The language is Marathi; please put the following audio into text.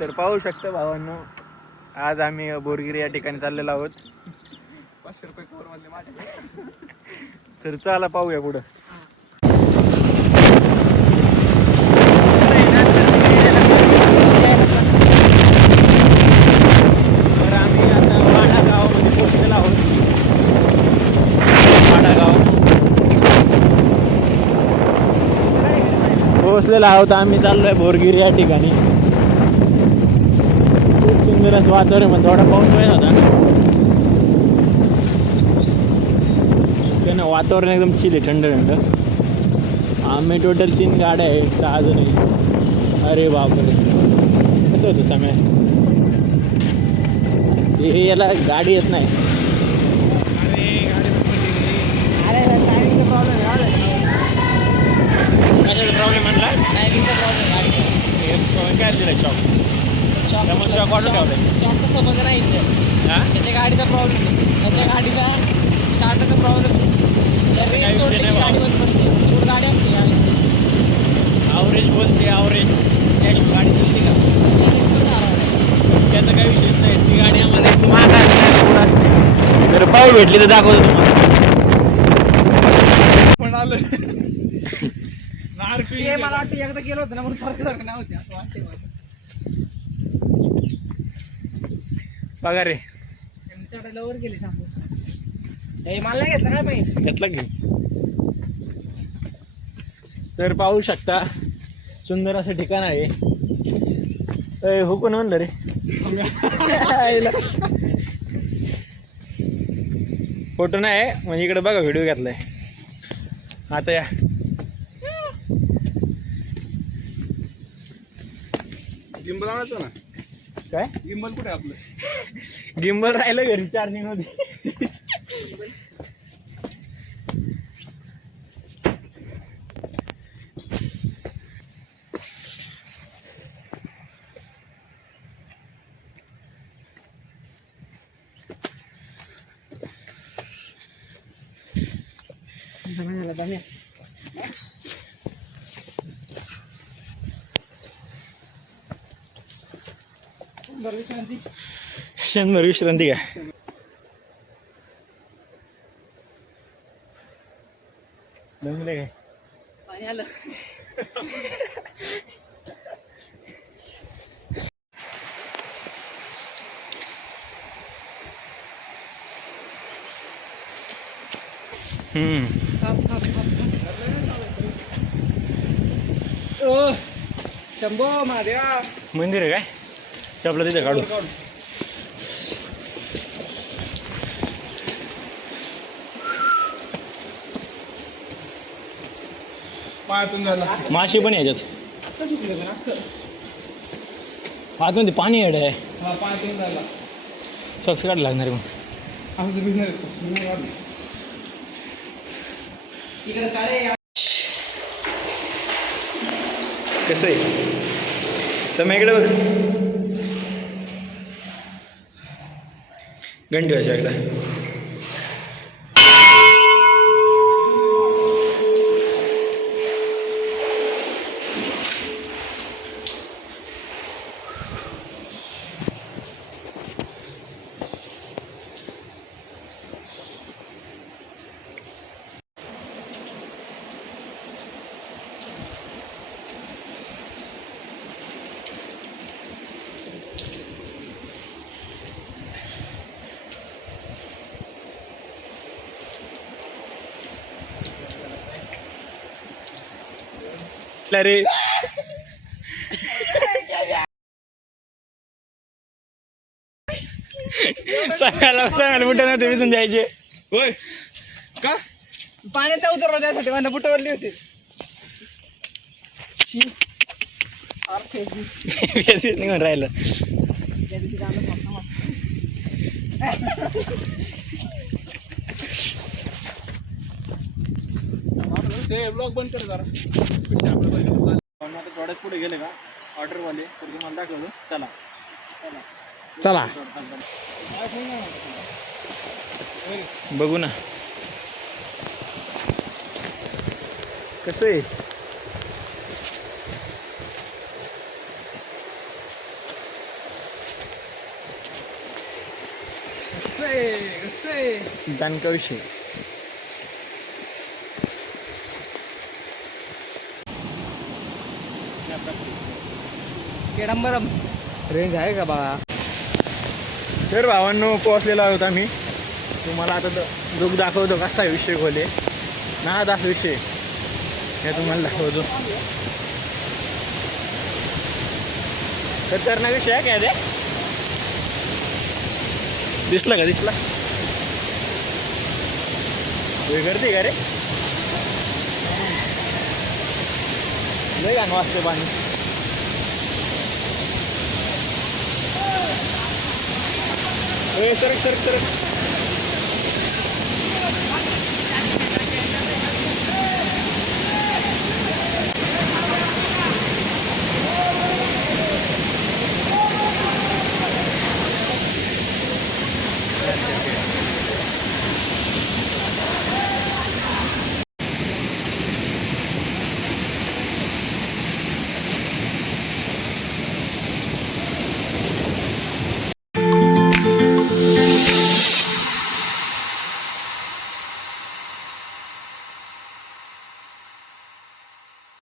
तर पाहू शकता भावांनो, आज आम्ही बोरगिरी या ठिकाणी चाललेलो आहोत. 500 रुपये कवर मधले माझ्याकडे. तर चला पाहूया पुढं. तर आम्ही आता वाडा गावामध्ये पोहोचलेलो आहोत. वाडा गाव पोहोचलेलो आहोत. आम्ही चाललोय बोरगिरी या ठिकाणी. खूप सुंदर असं वातावरण, मग थोडा पाऊस व्हायला होता ना. वातावरण एकदम चिल आहे, थंड थंड. आम्ही टोटल 3 गाड्या आहे, 6 जण आहे. अरे बापरे, कसं होतं समय हे, याला गाडी येत नाही. प्रॉब्लेम म्हटला काय दिलं चॉक ऑर्डर ठेवलं. चॉकचा समज नाही त्याच्या गाडीचा प्रॉब्लेम, त्याच्या गाडीचा स्टार्टरचा प्रॉब्लेम. गाडी असते ॲव्हरेज बोलते, ॲव्हरेज कॅश गाडी चलते का त्याचा काही विषयच नाही. ती गाडी आम्हाला महाग असते. जर पाऊल भेटली तर दाखवतो पण आलं. मला वाटतं एकदा गेलो होतं ना म्हणून सारखं नाही होते असं वाटते मला. बघा रे, लवर गेले सांगू. मला नाही घेतलं काय माहिती, घेतलं की. तर पाहू शकता, सुंदर असं ठिकाण आहे. हो कोण म्हणलं रे? फोटो नाही म्हणजे इकडे बघा, व्हिडिओ घेतलाय. आता या गिंबल आणायचं ना. काय गिंबल कुठे आपलं? गिंबल राहिलं घरी, चार्जिंग होती. क्षणभर विश्रांती काय दमले काय? पाणी आलं. शंभो महादेवा मंदिर आहे काय? चपला तिथे काढू. माशी पण याच्यात आतून ते पाणी येड आहे. सॉक्स काढ लागणार मग. कसं आहे तर इकडे बघ, घंटी वाजवा एकदा. अरे सांगायला बुट नव्हते विसून द्यायचे. होय का? पाण्यात उतरलो त्यासाठी मला बुटवरली होती. निघून राहिलं. ब्लॉग बंद कर जरा. थोड्याच पुढे गेले का ऑर्डरवाले तर तुम्हाला दाखवलं. चला चला बघू ना कसं आहे. दणका विषय. केडंबरम रेंज आहे का बाळा? तर भावांनो पोहोचलेलो आहोत आम्ही. तुम्हाला आता दुःख दाखवतो कसा विषय खोले ना दास विषय हे तुम्हाला दाखवतो. खतरनाक विषय आहे काय ते? दिसला का? दिसला करते का रे? लय गाणं वाजते पाणी. सरक सरक सरक.